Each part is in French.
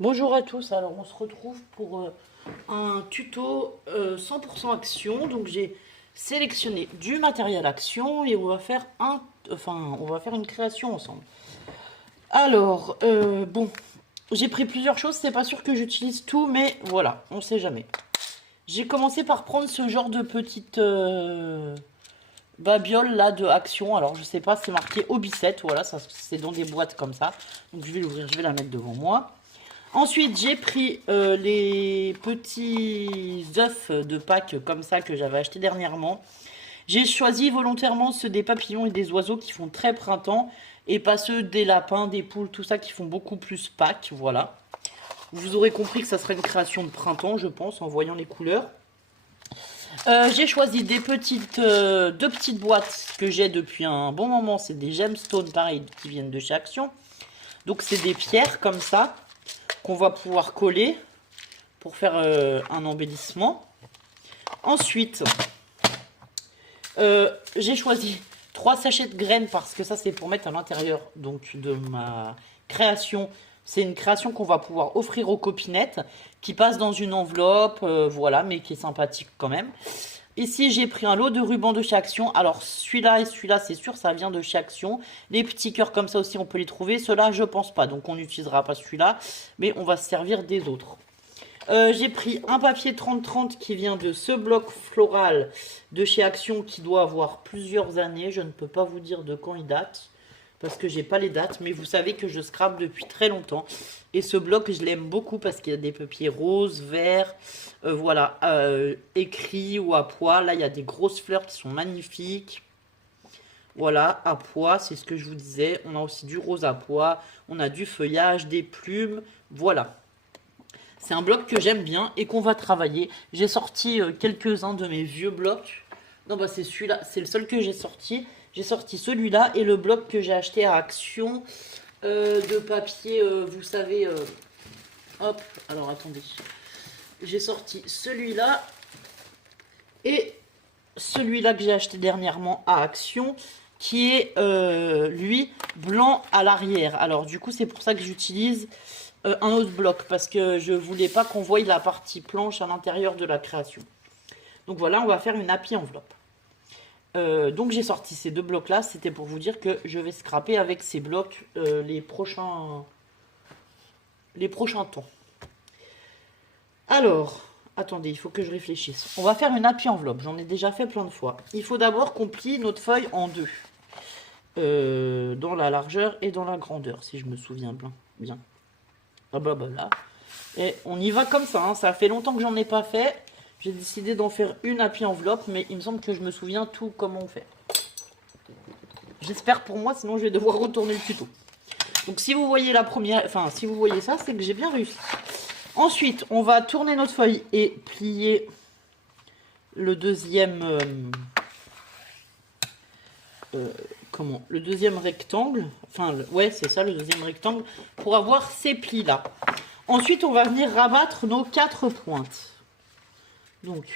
Bonjour à tous, alors on se retrouve pour un tuto 100% action. Donc j'ai sélectionné du matériel action et on va faire on va faire une création ensemble. Alors, bon, j'ai pris plusieurs choses, c'est pas sûr que j'utilise tout, mais voilà, on sait jamais. J'ai commencé par prendre ce genre de petite babiole là de action. Alors je sais pas, c'est marqué Obi7, voilà, ça c'est dans des boîtes comme ça. Donc je vais l'ouvrir, je vais la mettre devant moi. Ensuite, j'ai pris les petits œufs de Pâques comme ça que j'avais acheté dernièrement. J'ai choisi volontairement ceux des papillons et des oiseaux qui font très printemps et pas ceux des lapins, des poules, tout ça qui font beaucoup plus Pâques. Voilà. Vous aurez compris que ça serait une création de printemps, je pense, en voyant les couleurs. J'ai choisi deux petites boîtes que j'ai depuis un bon moment. C'est des gemstones, pareil, qui viennent de chez Action. Donc c'est des pierres comme ça qu'on va pouvoir coller pour faire un embellissement. Ensuite, j'ai choisi 3 sachets de graines parce que ça c'est pour mettre à l'intérieur donc de ma création. C'est une création qu'on va pouvoir offrir aux copinettes qui passe dans une enveloppe, voilà, mais qui est sympathique quand même. Ici, j'ai pris un lot de rubans de chez Action. Alors, celui-là et celui-là, c'est sûr, ça vient de chez Action. Les petits cœurs comme ça aussi, on peut les trouver. Ceux-là, je pense pas. Donc, on n'utilisera pas celui-là. Mais on va se servir des autres. J'ai pris un papier 30-30 qui vient de ce bloc floral de chez Action qui doit avoir plusieurs années. Je ne peux pas vous dire de quand il date parce que j'ai pas les dates, mais vous savez que je scrape depuis très longtemps. Et ce bloc, je l'aime beaucoup parce qu'il y a des papiers roses, verts, voilà, écrits ou à pois. Là, il y a des grosses fleurs qui sont magnifiques. Voilà, à pois, c'est ce que je vous disais. On a aussi du rose à pois, on a du feuillage, des plumes, voilà. C'est un bloc que j'aime bien et qu'on va travailler. J'ai sorti quelques-uns de mes vieux blocs. Non, bah c'est celui-là, c'est le seul que j'ai sorti. J'ai sorti celui-là et le bloc que j'ai acheté à Action de papier, vous savez. Hop, alors attendez. J'ai sorti celui-là et celui-là que j'ai acheté dernièrement à Action qui est, lui, blanc à l'arrière. Alors du coup, c'est pour ça que j'utilise un autre bloc parce que je voulais pas qu'on voie la partie planche à l'intérieur de la création. Donc voilà, on va faire une happy enveloppe. Donc j'ai sorti ces deux blocs là, c'était pour vous dire que je vais scraper avec ces blocs les prochains temps. Alors, attendez, il faut que je réfléchisse. On va faire une happy enveloppe, j'en ai déjà fait plein de fois. Il faut d'abord qu'on plie notre feuille en deux. Dans la largeur et dans la grandeur, si je me souviens bien. Ah bah là. Et on y va comme ça, hein. Ça fait longtemps que j'en ai pas fait. J'ai décidé d'en faire une happy enveloppe, mais il me semble que je me souviens tout comment on fait. J'espère pour moi, sinon je vais devoir retourner le tuto. Donc si vous voyez la première, enfin si vous voyez ça, c'est que j'ai bien réussi. Ensuite, on va tourner notre feuille et plier le deuxième, le deuxième rectangle. Enfin, ouais, c'est ça, le deuxième rectangle, pour avoir ces plis là. Ensuite, on va venir rabattre nos 4 pointes. Donc,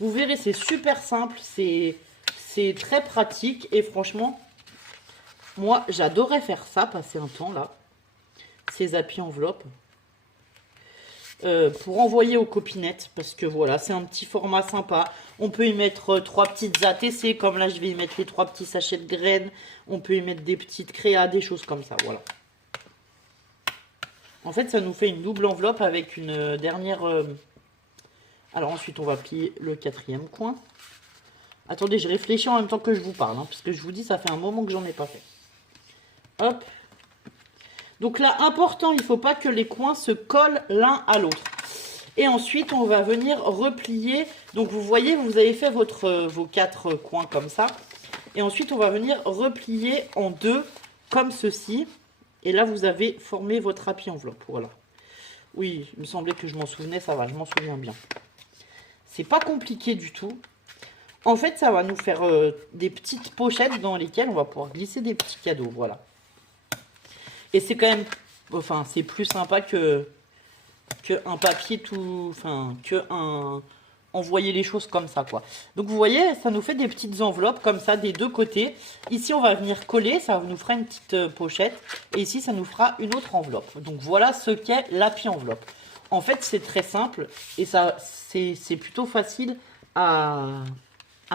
vous verrez, c'est super simple, c'est très pratique et franchement, moi, j'adorais faire ça, passer un temps là, ces happy enveloppes, pour envoyer aux copinettes, parce que voilà, c'est un petit format sympa. On peut y mettre 3 petites ATC, comme là, je vais y mettre les 3 petits sachets de graines. On peut y mettre des petites créas, des choses comme ça, voilà. En fait, ça nous fait une double enveloppe avec une dernière... Alors ensuite, on va plier le 4e coin. Attendez, je réfléchis en même temps que je vous parle, hein, parce que je vous dis, ça fait un moment que j'en ai pas fait. Hop. Donc là, important, il ne faut pas que les coins se collent l'un à l'autre. Et ensuite, on va venir replier. Donc vous voyez, vous avez fait vos 4 coins comme ça. Et ensuite, on va venir replier en 2, comme ceci. Et là, vous avez formé votre happy enveloppe. Voilà. Oui, il me semblait que je m'en souvenais, ça va, je m'en souviens bien. C'est pas compliqué du tout. En fait, ça va nous faire des petites pochettes dans lesquelles on va pouvoir glisser des petits cadeaux, voilà. Et c'est quand même, enfin, c'est plus sympa que un papier tout, enfin, envoyer les choses comme ça, quoi. Donc vous voyez, ça nous fait des petites enveloppes comme ça des deux côtés. Ici, on va venir coller, ça nous fera une petite pochette. Et ici, ça nous fera une autre enveloppe. Donc voilà ce qu'est l'Happy Enveloppe. En fait, c'est très simple et ça, c'est plutôt facile à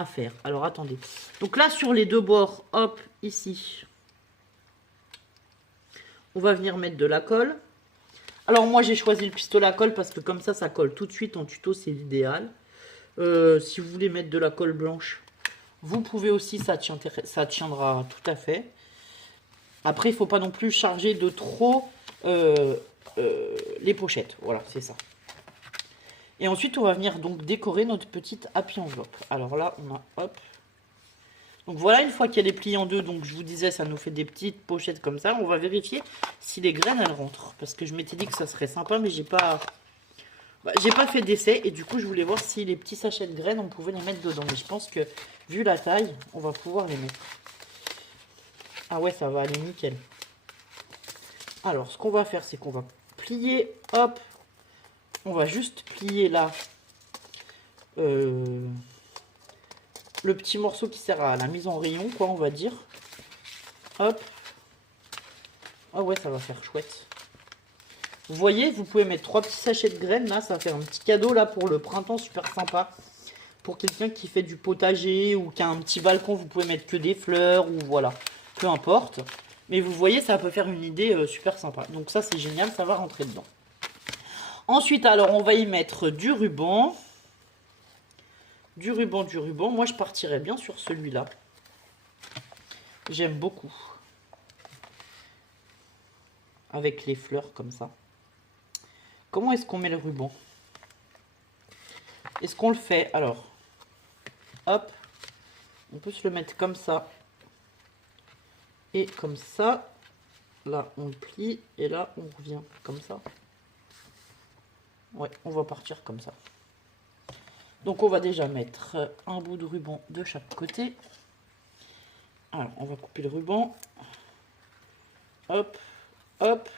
faire. Alors attendez. Donc là, sur les deux bords, hop, ici, on va venir mettre de la colle. Alors moi, j'ai choisi le pistolet à colle parce que comme ça colle tout de suite en tuto, c'est l'idéal. Si vous voulez mettre de la colle blanche, vous pouvez aussi, ça tiendra tout à fait. Après, il ne faut pas non plus charger de trop les pochettes. Voilà, c'est ça. Et ensuite, on va venir donc décorer notre petite Happy Enveloppe. Alors là, on a, hop. Donc voilà, une fois qu'elle est pliée en deux, donc je vous disais, ça nous fait des petites pochettes comme ça. On va vérifier si les graines, elles rentrent. Parce que je m'étais dit que ça serait sympa, mais j'ai pas fait d'essai. Et du coup, je voulais voir si les petits sachets de graines, on pouvait les mettre dedans. Mais je pense que, vu la taille, on va pouvoir les mettre. Ah ouais, ça va aller nickel. Alors, ce qu'on va faire, c'est qu'on va plier, hop. On va juste plier là le petit morceau qui sert à la mise en rayon, quoi, on va dire. Hop. Ah ouais, ça va faire chouette. Vous voyez, vous pouvez mettre 3 petits sachets de graines, là, ça va faire un petit cadeau, là, pour le printemps, super sympa. Pour quelqu'un qui fait du potager ou qui a un petit balcon, vous pouvez mettre que des fleurs, ou voilà, peu importe. Mais vous voyez, ça peut faire une idée super sympa. Donc ça, c'est génial, ça va rentrer dedans. Ensuite, alors, on va y mettre du ruban. Du ruban, du ruban. Moi, je partirais bien sur celui-là. J'aime beaucoup. Avec les fleurs comme ça. Comment est-ce qu'on met le ruban? Est-ce qu'on le fait? Alors, hop. On peut se le mettre comme ça. Et comme ça. Là, on le plie. Et là, on revient comme ça. Ouais, on va partir comme ça. Donc, on va déjà mettre un bout de ruban de chaque côté. Alors, on va couper le ruban. Hop, hop.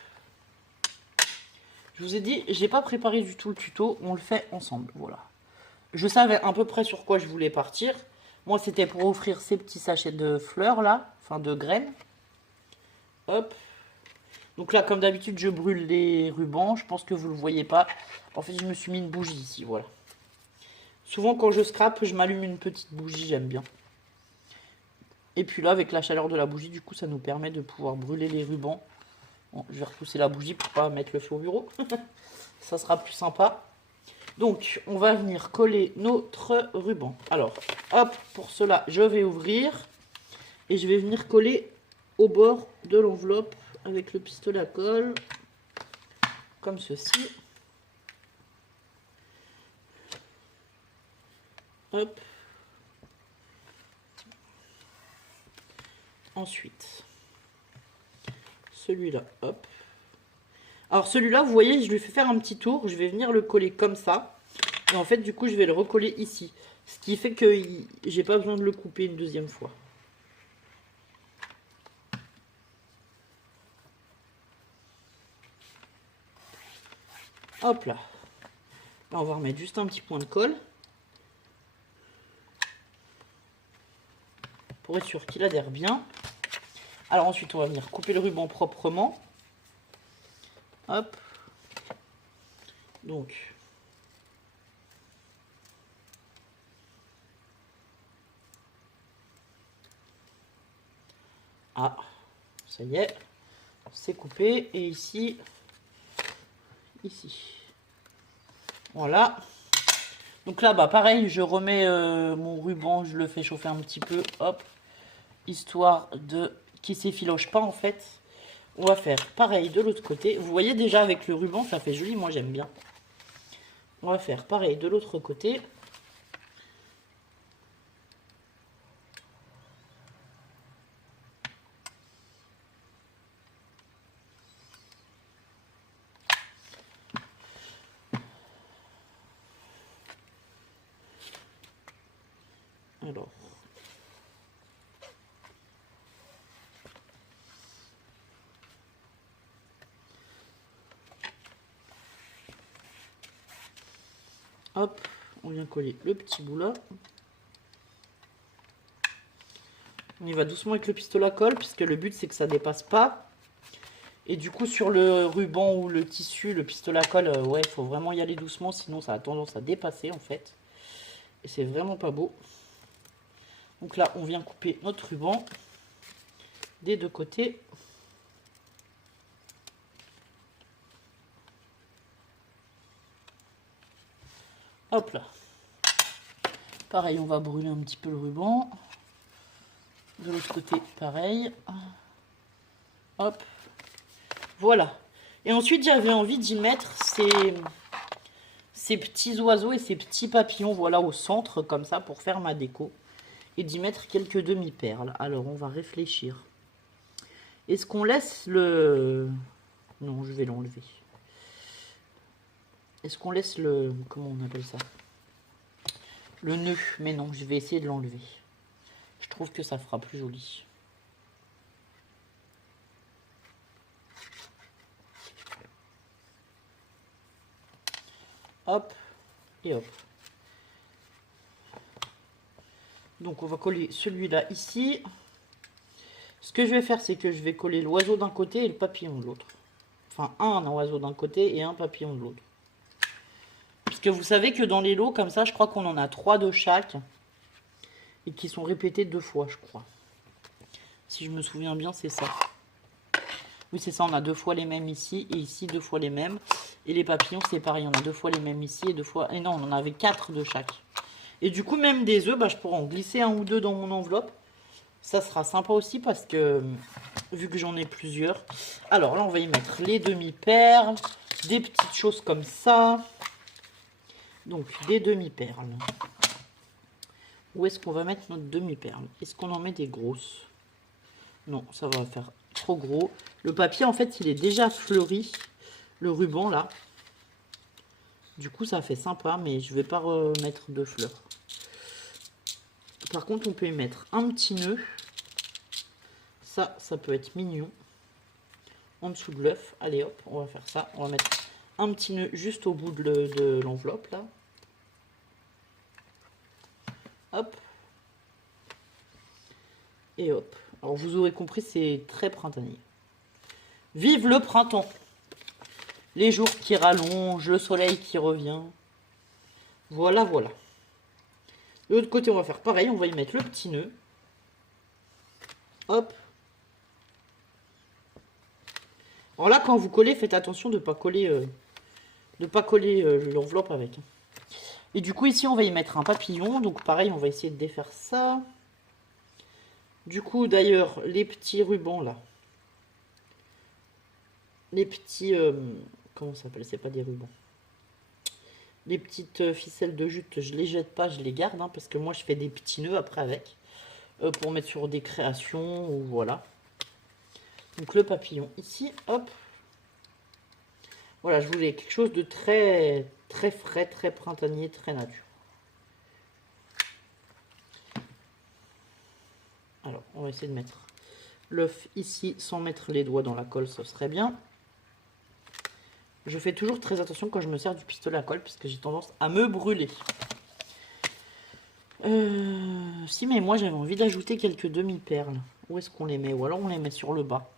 Je vous ai dit, j'ai pas préparé du tout le tuto. On le fait ensemble, voilà. Je savais à peu près sur quoi je voulais partir. Moi, c'était pour offrir ces petits sachets de fleurs, là. Enfin, de graines. Hop. Donc là, comme d'habitude, je brûle les rubans. Je pense que vous ne le voyez pas. En fait, je me suis mis une bougie ici, voilà. Souvent, quand je scrape, je m'allume une petite bougie, j'aime bien. Et puis là, avec la chaleur de la bougie, du coup, ça nous permet de pouvoir brûler les rubans. Bon, je vais repousser la bougie pour pas mettre le feu au bureau. Ça sera plus sympa. Donc, on va venir coller notre ruban. Alors, hop, pour cela, je vais ouvrir. Et je vais venir coller au bord de l'enveloppe avec le pistolet à colle. Comme ceci. Hop. Ensuite, celui-là, hop. Alors celui-là, vous voyez, je lui fais faire un petit tour. Je vais venir le coller comme ça. Et en fait, du coup, je vais le recoller ici. Ce qui fait que j'ai pas besoin de le couper une deuxième fois. Hop là. Là, on va remettre juste un petit point de colle. Pour être sûr qu'il adhère bien. Alors ensuite, on va venir couper le ruban proprement. Hop. Donc. Ah, ça y est. C'est coupé. Et ici. Ici. Voilà. Donc là, bah pareil, je remets mon ruban, je le fais chauffer un petit peu. Hop. Histoire de qu'il s'effiloche pas en fait. On va faire pareil de l'autre côté. Vous voyez déjà avec le ruban, ça fait joli, moi j'aime bien. On va faire pareil de l'autre côté. Alors. Hop, On vient coller le petit bout là. On y va doucement avec le pistolet à colle, puisque le but c'est que ça dépasse pas. Et du coup sur le ruban ou le tissu, le pistolet à colle, ouais, il faut vraiment y aller doucement, sinon ça a tendance à dépasser en fait. Et c'est vraiment pas beau. Donc là, on vient couper notre ruban des deux côtés. Hop là. Pareil, on va brûler un petit peu le ruban. De l'autre côté, pareil. Hop. Voilà. Et ensuite, j'avais envie d'y mettre ces petits oiseaux et ces petits papillons, voilà, au centre, comme ça, pour faire ma déco. Et d'y mettre quelques demi-perles. Alors, on va réfléchir. Est-ce qu'on laisse le... Non, je vais l'enlever. Est-ce qu'on laisse le... Comment on appelle ça? Le nœud. Mais non, je vais essayer de l'enlever. Je trouve que ça fera plus joli. Hop. Et hop. Donc, on va coller celui-là ici. Ce que je vais faire, c'est que je vais coller l'oiseau d'un côté et le papillon de l'autre. Enfin, un oiseau d'un côté et un papillon de l'autre. Parce que vous savez que dans les lots, comme ça, je crois qu'on en a 3 de chaque. Et qui sont répétés 2 fois, je crois. Si je me souviens bien, c'est ça. Oui, c'est ça, on a 2 fois les mêmes ici et ici 2 fois les mêmes. Et les papillons, c'est pareil, on a 2 fois les mêmes ici et 2 fois... Et non, on en avait 4 de chaque. Et du coup, même des œufs, bah, je pourrais en glisser 1 ou 2 dans mon enveloppe. Ça sera sympa aussi parce que, vu que j'en ai plusieurs. Alors là, on va y mettre les demi-perles, des petites choses comme ça. Donc, des demi-perles. Où est-ce qu'on va mettre notre demi-perle? Est-ce qu'on en met des grosses? Non, ça va faire trop gros. Le papier, en fait, il est déjà fleuri. Le ruban, là. Du coup, ça fait sympa, mais je vais pas remettre de fleurs. Par contre, on peut y mettre un petit nœud. Ça peut être mignon. En dessous de l'œuf. Allez, hop, on va faire ça. On va mettre un petit nœud juste au bout de l'enveloppe, là. Hop. Et hop. Alors, vous aurez compris, c'est très printanier. Vive le printemps! Les jours qui rallongent, le soleil qui revient. Voilà, voilà. De l'autre côté, on va faire pareil. On va y mettre le petit nœud. Hop. Alors là, quand vous collez, faites attention de ne pas coller, l'enveloppe avec. Et du coup, ici, on va y mettre un papillon. Donc pareil, on va essayer de défaire ça. Du coup, d'ailleurs, les petits rubans là. Les petits... comment ça s'appelle? C'est pas des rubans. Les petites ficelles de jute, je les jette pas, je les garde. Hein, parce que moi, je fais des petits nœuds après avec. Pour mettre sur des créations ou voilà. Donc le papillon ici, hop. Voilà, je voulais quelque chose de très, très frais, très printanier, très nature. Alors, on va essayer de mettre l'œuf ici sans mettre les doigts dans la colle, ça serait bien. Je fais toujours très attention quand je me sers du pistolet à colle, puisque j'ai tendance à me brûler. Si, mais moi j'avais envie d'ajouter quelques demi-perles. Où est-ce qu'on les met? Ou alors on les met sur le bas.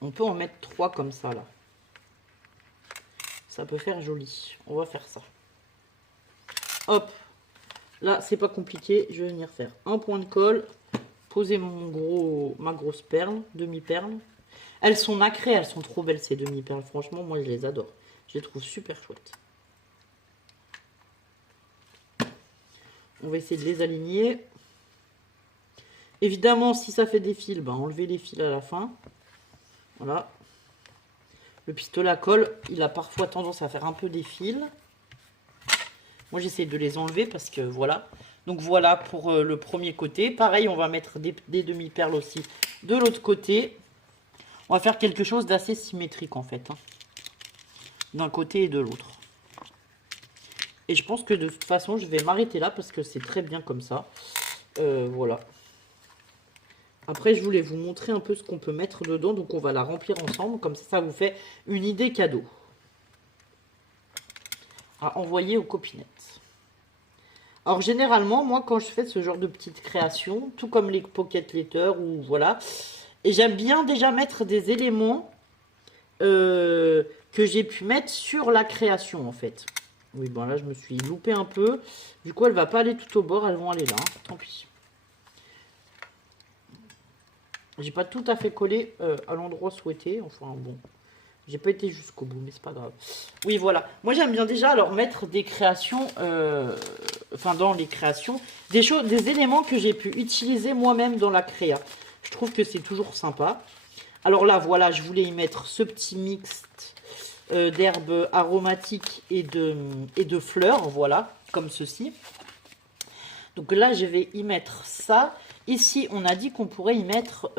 On peut en mettre 3 comme ça, là. Ça peut faire joli. On va faire ça. Hop. Là, c'est pas compliqué. Je vais venir faire un point de colle. Poser ma grosse perle, demi-perle. Elles sont nacrées, elles sont trop belles ces demi-perles. Franchement, moi je les adore. Je les trouve super chouettes. On va essayer de les aligner. Évidemment, si ça fait des fils, ben, enlevez les fils à la fin. Voilà. Le pistolet à colle, il a parfois tendance à faire un peu des fils. Moi, j'essaie de les enlever parce que voilà. Donc voilà pour le premier côté. Pareil, on va mettre des demi-perles aussi de l'autre côté. On va faire quelque chose d'assez symétrique en fait. Hein. D'un côté et de l'autre. Et je pense que de toute façon, je vais m'arrêter là parce que c'est très bien comme ça. Voilà. Après, je voulais vous montrer un peu ce qu'on peut mettre dedans. Donc, on va la remplir ensemble. Comme ça vous fait une idée cadeau. à envoyer aux copinettes. Alors généralement, moi quand je fais ce genre de petites créations, tout comme les pocket letters ou voilà, et j'aime bien déjà mettre des éléments que j'ai pu mettre sur la création en fait. Oui, bon là je me suis loupé un peu. Du coup elle va pas aller tout au bord, elles vont aller là, hein. Tant pis. J'ai pas tout à fait collé à l'endroit souhaité, enfin bon. J'ai pas été jusqu'au bout, mais c'est pas grave. Oui, voilà. Moi, j'aime bien déjà alors mettre des créations, enfin dans les créations, des choses, des éléments que j'ai pu utiliser moi-même dans la créa. Je trouve que c'est toujours sympa. Alors là, voilà, je voulais y mettre ce petit mixte d'herbes aromatiques et de fleurs, voilà, comme ceci. Donc là, je vais y mettre ça. Ici, on a dit qu'on pourrait y mettre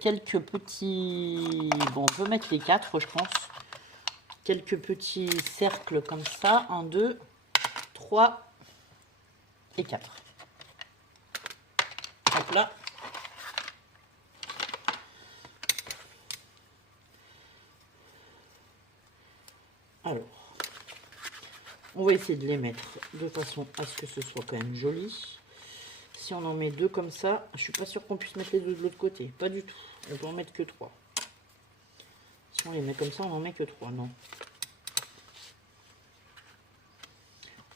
quelques petits... Bon, on peut mettre les 4, je pense. Quelques petits cercles comme ça. 1, 2, 3 et 4. Hop là. Alors, on va essayer de les mettre de façon à ce que ce soit quand même joli. Si on en met 2 comme ça, je suis pas sûr qu'on puisse mettre les 2 de l'autre côté. Pas du tout. On peut en mettre que 3. Si on les met comme ça, on en met que 3. Non.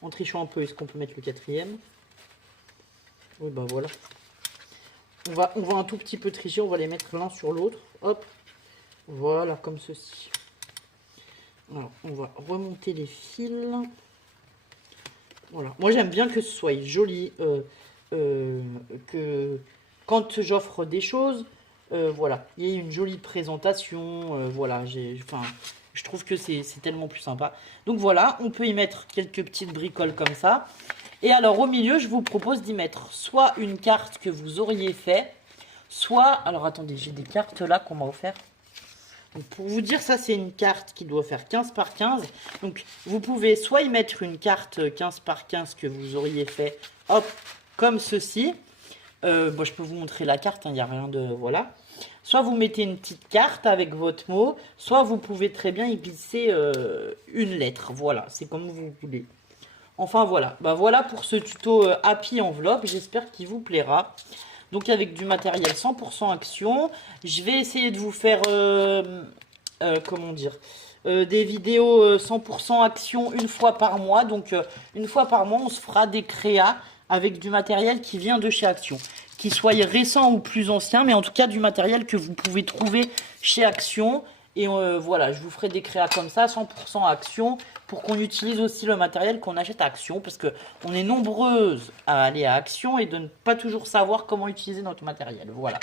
En trichant un peu, est-ce qu'on peut mettre le 4e? Oui, bah voilà. On va un tout petit peu tricher. On va les mettre l'un sur l'autre. Hop. Voilà, comme ceci. Alors, on va remonter les fils. Voilà. Moi, j'aime bien que ce soit joli. Que quand j'offre des choses, voilà, il y ait une jolie présentation. Voilà, je trouve que c'est tellement plus sympa. Donc voilà, on peut y mettre quelques petites bricoles comme ça. Et alors au milieu, je vous propose d'y mettre soit une carte que vous auriez fait, soit... Alors attendez, j'ai des cartes là qu'on m'a offert. Donc, pour vous dire, ça c'est une carte qui doit faire 15 par 15. Donc vous pouvez soit y mettre une carte 15 par 15 que vous auriez fait, hop, comme ceci. Bon, je peux vous montrer la carte, il n'y a rien de... Voilà. Soit vous mettez une petite carte avec votre mot, soit vous pouvez très bien y glisser une lettre. Voilà, c'est comme vous voulez. Enfin voilà, bah voilà pour ce tuto Happy Enveloppe, j'espère qu'il vous plaira. Donc avec du matériel 100% action, je vais essayer de vous faire, comment dire, des vidéos 100% action une fois par mois. Donc une fois par mois, on se fera des créas avec du matériel qui vient de chez Action. Qu'il soit récent ou plus ancien, mais en tout cas du matériel que vous pouvez trouver chez Action. Et voilà, je vous ferai des créas comme ça, 100% Action, pour qu'on utilise aussi le matériel qu'on achète à Action, parce qu'on est nombreuses à aller à Action et de ne pas toujours savoir comment utiliser notre matériel. Voilà.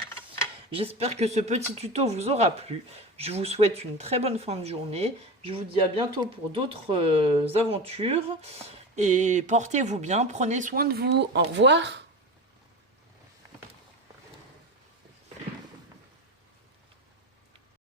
J'espère que ce petit tuto vous aura plu. Je vous souhaite une très bonne fin de journée. Je vous dis à bientôt pour d'autres aventures. Et portez-vous bien, prenez soin de vous. Au revoir.